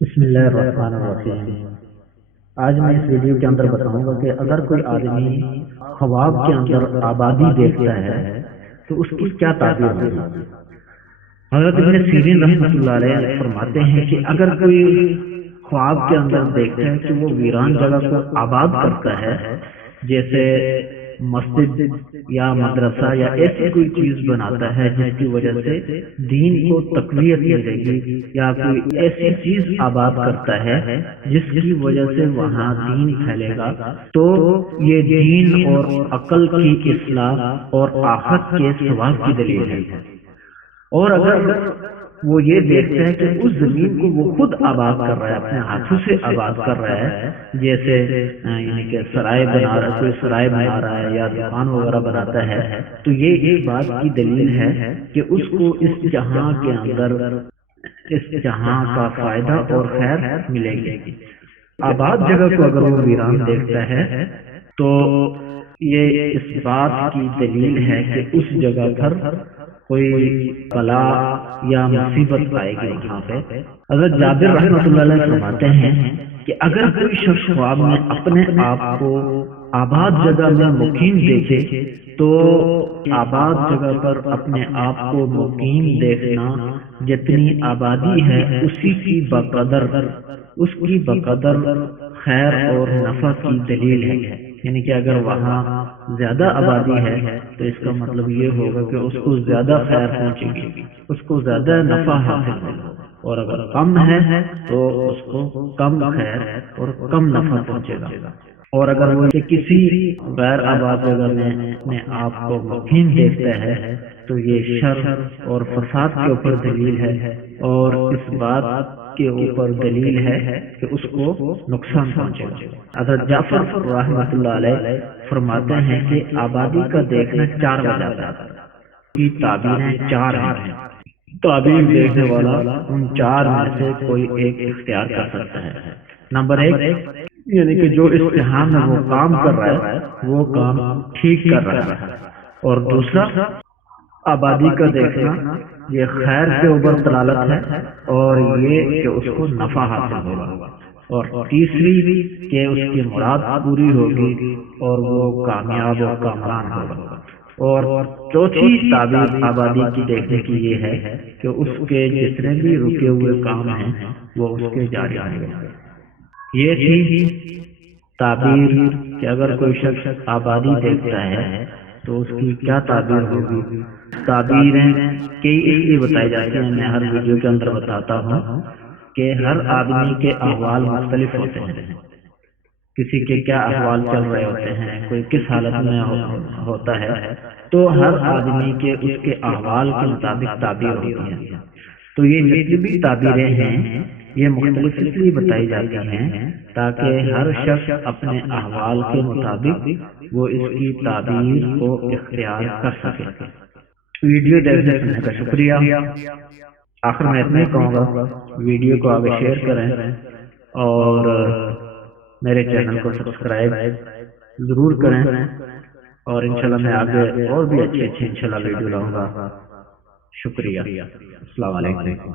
بسم اللہ الرحمن الرحیم۔ آج میں اس ویڈیو کے اندر بتاؤں گا کہ اگر کوئی آدمی خواب کے اندر آبادی دیکھتا ہے تو اس کی کیا تعبیر ہوگی۔ حضرت ابن سیرین رحمۃ اللہ علیہ فرماتے ہیں کہ اگر کوئی خواب کے اندر دیکھتا ہے کہ وہ ویران جگہ کو آباد کرتا ہے، جیسے مسجد یا مدرسہ یا ایسی کوئی چیز بناتا ہے جس کی وجہ سے دین کو تقویت ملے گی، یا کوئی ایسی چیز آباد کرتا ہے جس کی وجہ سے وہاں دین پھیلے گا، تو یہ دین اور عقل کی اصلاح اور آخرت کے ثواب کی دلیل ہے۔ اور اگر وہ یہ دیکھتا ہے کہ اس زمین کو وہ خود آباد کر رہا ہے، اپنے ہاتھوں سے آباد کر رہا ہے، جیسے یعنی کہ سرائے بنا رہا ہے، کوئی سرائے بنا رہا ہے یا دکان وغیرہ بناتا ہے، تو یہ اس بات کی دلیل ہے کہ اس کو اس جہاں کے اندر اس جہاں کا فائدہ اور خیر ملے گی۔ آباد جگہ کو اگر وہ ویران دیکھتا ہے تو یہ اس بات کی دلیل ہے کہ اس جگہ پر کوئی بلا یا مصیبت آئے گی وہاں پہ۔ حضرت جابر رحمۃ اللہ علیہ فرماتے ہیں کہ اگر کوئی شخص خواب میں اپنے آپ کو آباد جگہ میں مقیم دیکھے تو آباد جگہ پر اپنے آپ کو مقیم دیکھنا جتنی آبادی ہے اسی کی بقدر خیر اور نفع کی دلیل ہے۔ یعنی کہ اگر وہاں زیادہ آبادی ہے تو اس کا مطلب یہ ہوگا کہ اس کو زیادہ خیر پہنچے گی، اس کو زیادہ نفع حاصل ہوگا، اور اگر کم ہے تو اس کو کم خیر اور کم نفع پہنچے گا۔ اور اگر وہ کسی غیر آباد جگہ میں اپنے آپ کو مقیم دیکھتا ہے تو یہ شر اور فساد کے اوپر دلیل ہے، اور اس بات کے اوپر دلیل ہے کہ اس کو نقصان پہنچے گا۔ حضرت جعفر رحمۃ اللہ علیہ فرماتے ہیں کہ آبادی کا دیکھنا چار وجہ کی تعبیریں چار ہیں۔ تعبیر دیکھنے والا ان چار میں سے کوئی ایک اختیار کر سکتا ہے۔ نمبر ایک، یعنی کہ جو اس جہاں میں وہ کام کر رہا ہے وہ کام ٹھیک کر رہا ہے، اور دوسرا آبادی کا دیکھنا، یہ خیر کے اوپر دلالت ہے اور یہ کہ اس کو نفع حاصل ہوگا، اور تیسری کہ اس کی مراد پوری ہوگی اور وہ کامیاب و کامران ہوگا، اور چوتھی تعبیر آبادی کی دیکھنے کی یہ ہے کہ اس کے جتنے بھی رکے ہوئے کام ہیں وہ اس کے جاری ہوں گے۔ یہ تھی تعبیر کہ اگر کوئی شخص آبادی دیکھتا ہے تو اس کی کیا تعبیر ہوگی۔ تعبیریں کئی اس لیے بتائی جاتی ہیں، میں ہر ویڈیو کے اندر بتاتا ہوں کہ ہر آدمی کے احوال مختلف ہوتے ہیں، کسی کے کیا احوال چل رہے ہوتے ہیں، کوئی کس حالت میں ہوتا ہے، تو ہر آدمی کے اس کے احوال کے مطابق تعبیر ہوتی ہے۔ تو یہ جتنی بھی تعبیریں ہیں یہ مختلف اس لیے بتائی جاتی ہیں تاکہ ہر شخص اپنے احوال کے مطابق وہ اس کی تعبیر کو اختیار کر سکے۔ ویڈیو دیکھنے سننے کا شکریہ۔ آخر میں اتنا ہی کہوں گا، ویڈیو کو آگے شیئر کریں اور میرے چینل کو سبسکرائب ضرور کریں، اور انشاءاللہ میں آگے اور بھی اچھے انشاءاللہ ویڈیو لاؤں گا۔ شکریہ۔ السلام علیکم۔